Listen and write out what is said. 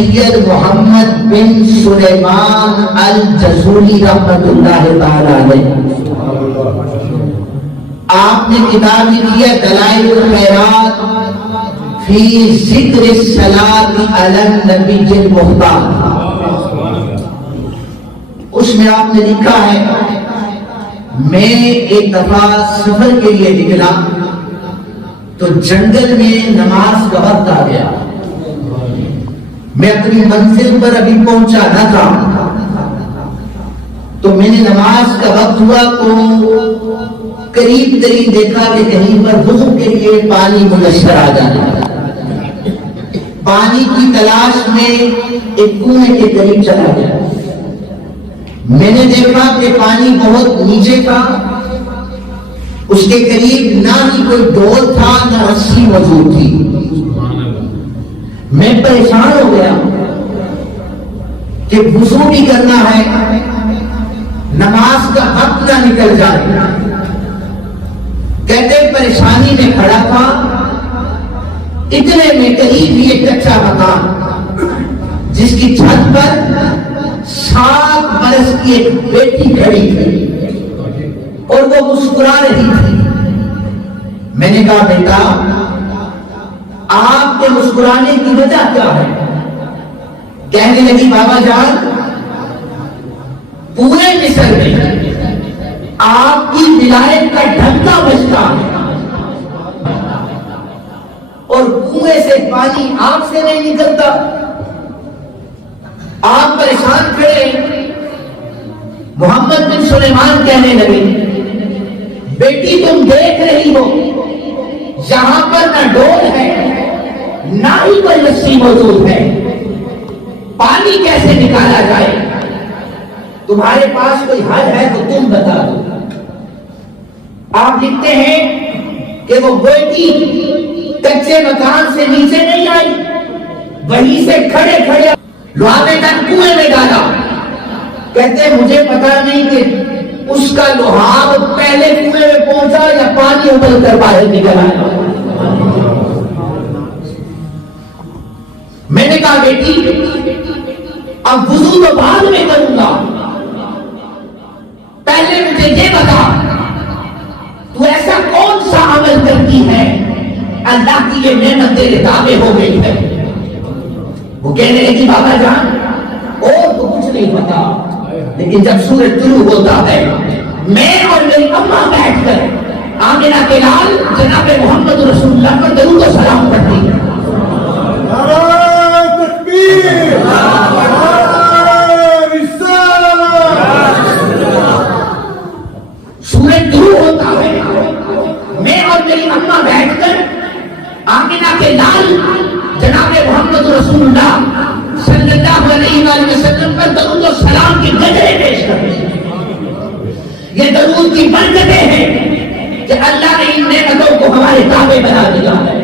سید محمد بن سلیمان الجزوری رحمۃ اللہ تعالی علیہ، آپ نے کتاب لکھی ہے دلائل الخیرات فی ذکر الصلاۃ علی النبی المختار۔ اس میں آپ نے لکھا ہے میں ایک دفعہ سفر کے لیے نکلا تو جنگل میں نماز کا وقت آ گیا، میں اپنی منزل پر ابھی پہنچا نہ تھا، تو میں نے نماز کا وقت ہوا تو قریب ترین دیکھا کہ کہیں پر وضو کے لیے پانی میسر آ جانا، پانی کی تلاش میں ایک کنویں کے قریب چلا گیا، میں نے دیکھا کہ پانی بہت نیچے تھا، اس کے قریب نہ ہی کوئی ڈول تھا نہ رسی موجود تھی، میں پریشان ہو گیا کہ وضو بھی کرنا ہے، نماز کا وقت نہ نکل جائے، کہتے پریشانی میں کھڑا تھا، اتنے میں قریب ہی ایک کچا مکان جس کی چھت پر 7 برس کی ایک بیٹی کھڑی تھی اور وہ مسکرا رہی تھی۔ میں نے کہا بیٹا آپ کے مسکرانے کی وجہ کیا ہے؟ کہنے لگی بابا جان پورے مصر میں آپ کی ولایت کا ڈھنکا بجتا ہے اور کنویں سے پانی آنکھ سے نہیں نکلتا، آپ پریشان کھڑے۔ محمد بن سلیمان کہنے لگے بیٹی تم دیکھ رہی ہو یہاں پر نہ ڈول ہے نہ ہی کوئی رسی موجود ہے، پانی کیسے نکالا جائے؟ تمہارے پاس کوئی حل ہے تو تم بتا دو۔ آپ لکھتے ہیں کہ وہ بیٹی کچے مکان سے نیچے نہیں آئی، وہیں سے کھڑے کھڑے لوہے کا کنویں میں ڈالا۔ کہتے مجھے پتا نہیں کہ اس کا لوہاب پہلے کنویں میں پہنچا یا پانی ابل کر باہر نکل آیا۔ میں نے کہا بیٹی اب وضو تو بعد میں کروں گا، پہلے مجھے یہ بتا تو ایسا کون سا عمل کرتی ہے اللہ کی یہ نعمت تیرے تابع ہو گئی ہے؟ وہ کہنے لگی بابا جان اور تو کچھ نہیں پتا، لیکن جب سورج طلوع ہوتا ہے میں اور میری اماں بیٹھ کر آمنہ کے لال جناب محمد رسول اللہ پر درود و سلام پڑھتی ہے۔ سورج طلوع ہوتا ہے میں اور میری اماں بیٹھ کر آمنہ کے لال جناب محمد رسول اللہ صلی اللہ علیہ وآلہ وسلم پر درود و سلام کی گجریں پیش کرتے ہیں۔ یہ درود کی برکتیں ہیں کہ اللہ نے ان نعمتوں کو ہمارے تابع بنا دیا ہے۔